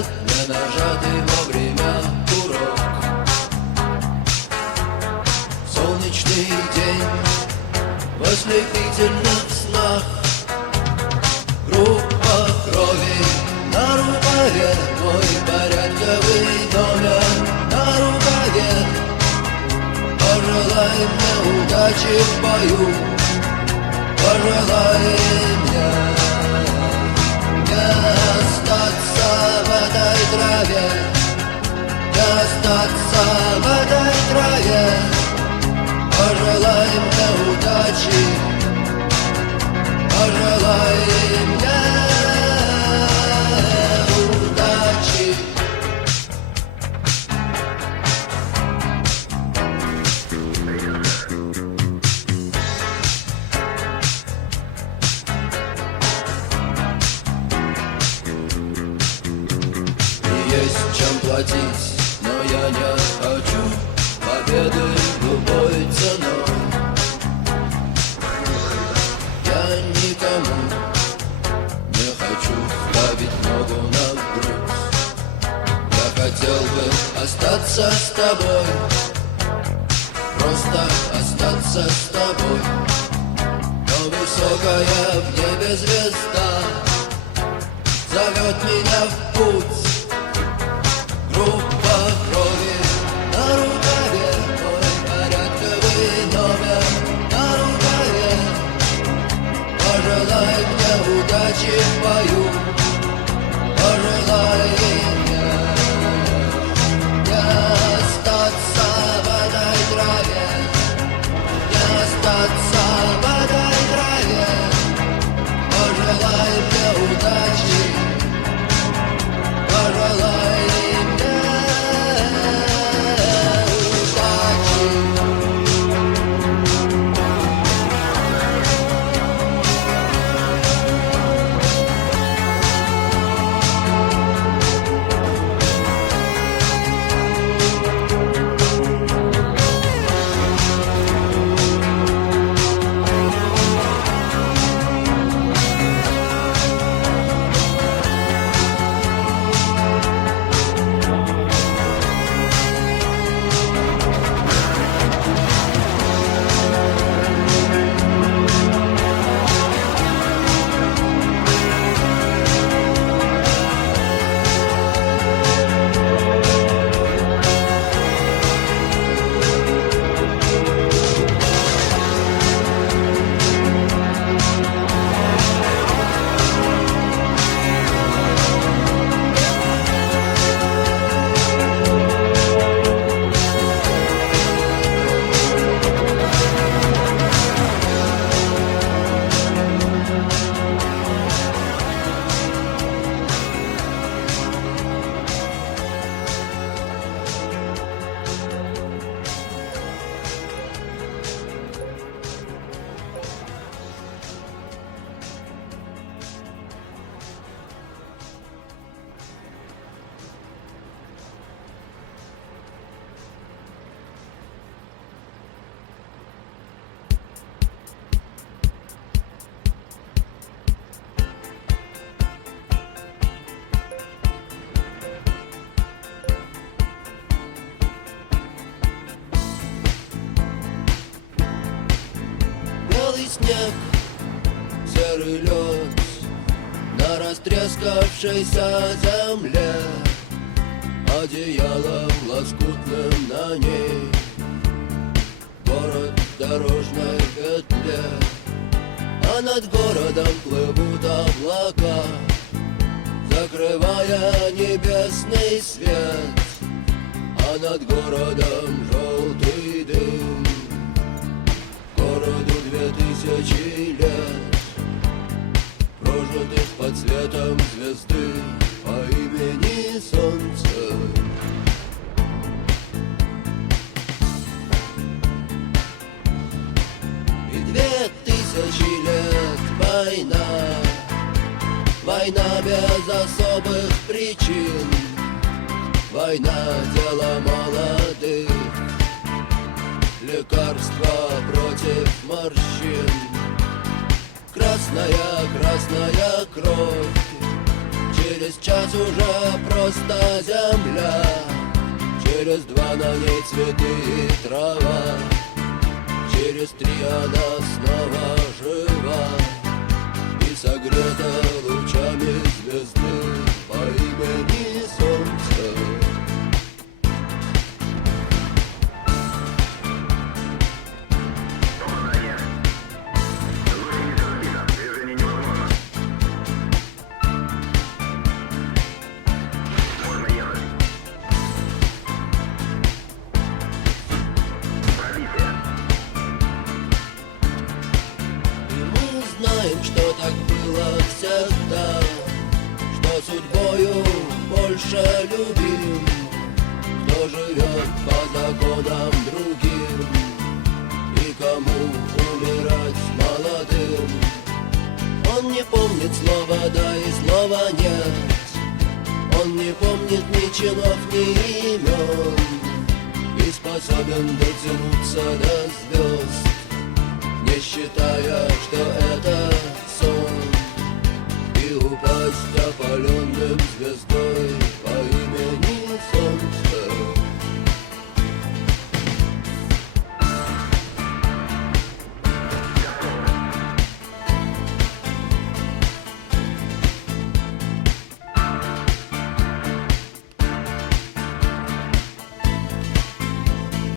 ответ, не нажатый вовремя курок. Солнечный день в ослепительных снах, группа крови на рукаве, мой порядковый номер на рукаве. Пожелай мне удачи в бою, пожелай мне не остаться в этой траве, не остаться в этой траве. Пожелай мне удачи, пожелай мне удачи. Есть чем платить, но я не хочу победы любой ценой. Я никому не хочу ставить ногу на грудь. Я хотел бы остаться с тобой, просто остаться с тобой. Но высокая в небе звезда зовет меня в путь. Группа крови на рукаве, мой порядковый номер на рукаве. Пожелай мне удачи в бою, пожелай мне не остаться в этой траве, не остаться в этой траве. Пожелай мне удачи, пожелай. Снег, серый лед на растрескавшейся земле, одеялом лоскутным на ней город в дорожной петле. А над городом плывут облака, закрывая небесный свет. А над городом желтый дым, городу 2000 лет, прожитых под светом звезды по имени Солнце. И 2000 лет война, война без особых причин, война дело молодых, лекарства против морщин. Красная, красная кровь через Через час уже просто земля, через 2 на ней цветы и трава, через 3 она снова жива и согрета лучами звезды по имени Солнце. Знаем, что так было всегда, что судьбою больше любим, кто живет по законам другим и кому умирать молодым. Он не помнит слова да и слова нет, он не помнит ни чинов, ни имен и способен дотянуться до звезд.